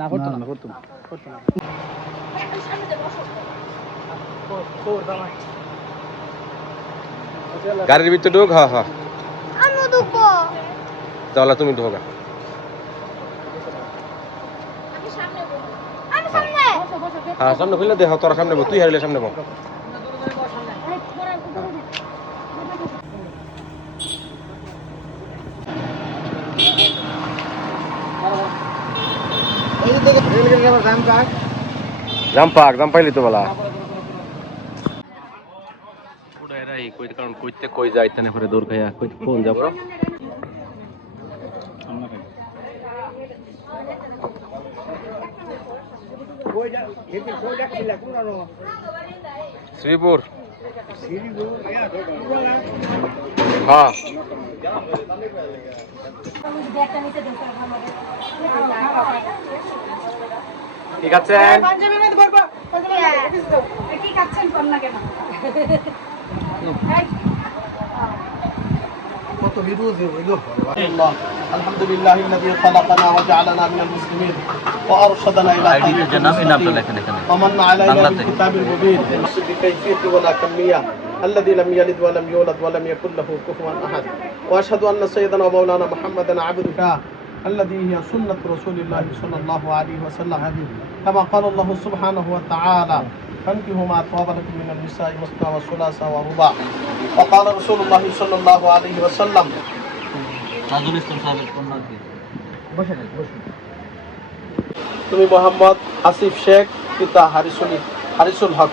না করতো না করতো না। গাড়ির ভিতরে ঢোক। হ্যাঁ হ্যাঁ আমি ঢুকবো। তাহলে তুমি ঢোকা। আমি সামনে। হ্যাঁ সামনে খুলে দেখো, তোরা সামনে বল, তুই হারিলে সামনে বল। জাম পাইলি তো বলা কারণ কইতে কই যাইতে না করে দৌড় খাইয়া কই কোন যাব শ্রীপুর। হ্যাঁ ঠিক আছে। الحمد لله الذي خلقنا وجعلنا من المسلمين وارشدنا الى ومن علينا بالكتاب المبين بكيفيه ولا كميه الذي لم يلد ولم يولد ولم يكن له كفوا احد واشهد ان سيدنا ومولانا محمدا عبده الذي هي سنه رسول الله صلى الله عليه وسلم كما قال الله سبحانه وتعالى فانكحوا ما طاب لكم من النساء مثنى وثلاث ورباع وقال رسول الله صلى الله عليه وسلم তুমি মোহাম্মদ আসিফ শেখ পিতা হারিসুল হক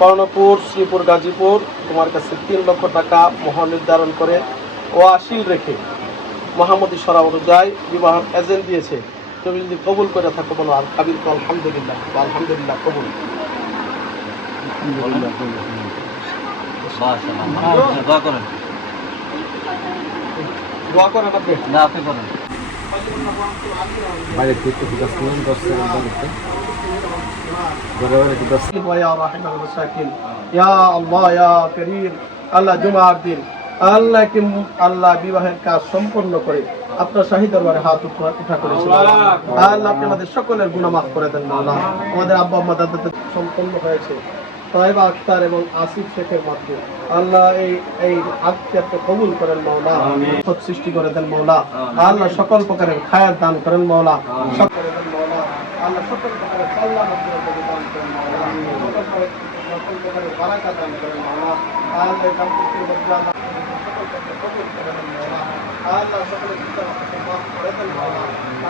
কর্ণপুর শ্রীপুর গাজীপুর তোমার কাছে 3 লক্ষ টাকা মোহর নির্ধারণ করে ও আশিল রেখে মোহাম্মদী শরা অনুযায়ী বিবাহ এজেন্ট দিয়েছে। তুমি যদি কবুল করে থাকো বলো আর কাবির তো আলহামদুলিল্লাহ। আলহামদুলিল্লাহ কবুল। দোয়া করেন আপনি না আপনি করেন বাইরে থেকে বিকাশ করুন 10 সেকেন্ড বাড়িতে ঘরে ঘরে বিকাশ। ইয়া রাহিমাল মাসাকিন ইয়া আল্লাহ ইয়া করিম আল্লাহ জুমার দিন আল্লাহ বিবাহের কাজ সম্পন্ন করে আপনার শাহী দরবারে হাত উঠা করেছেন আল্লাহ আপনি আমাদের সকলের গুনাহ মাফ করে দেন আল্লাহ। আমাদের আব্বা আম্মা দাদাদের সম্পন্ন হয়েছে সাহেব আক্তার এবং আসিফ শেখের মাধ্যমে আল্লাহ এই আত্মীয়ত্ব কবুল করেন মাওলা। সৎ সৃষ্টি করে দেন মাওলা। আল্লাহ সকল প্রকারের খায়াত দান করেন মাওলা। সকল প্রকারের কল্যাণ আপনারা দান করেন মাওলা। সকল প্রকারের বারাকা দান করেন মাওলা। আল্লাহ এই দাম্পত্যের মধ্যে আল্লাহ সকলের পিতা মাতাকে মাফ করে দেন মাওলা।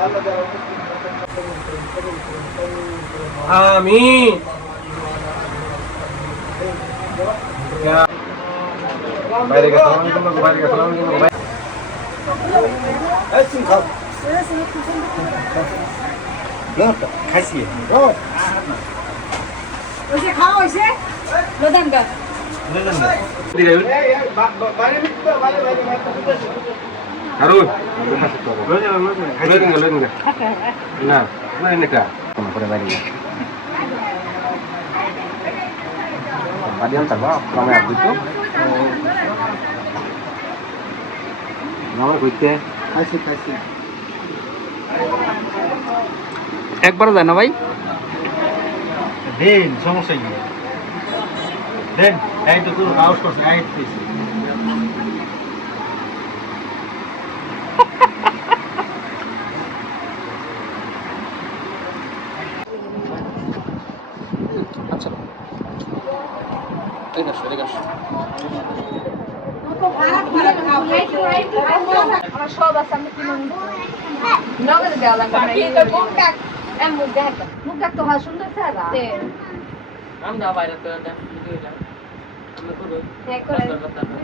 আল্লাহ যারা উপস্থিত আছেন কবুল করুন। আমিন। বাইরে গেছে বাইরে গেছে খাইছি খাওয়া হয়েছে একবার যায় না ভাই দেন সমস্যা কি দেন এইটা তো আউট করছে আইট দিছি আচ্ছা এই গাছ আমার সব আছে আমি কিনে নিব নগদ দেওয়া লাগবে মুখ দেখ তো হয় সুন্দর স্যার আমরা বাইরে তো ভিডিও আমরা করব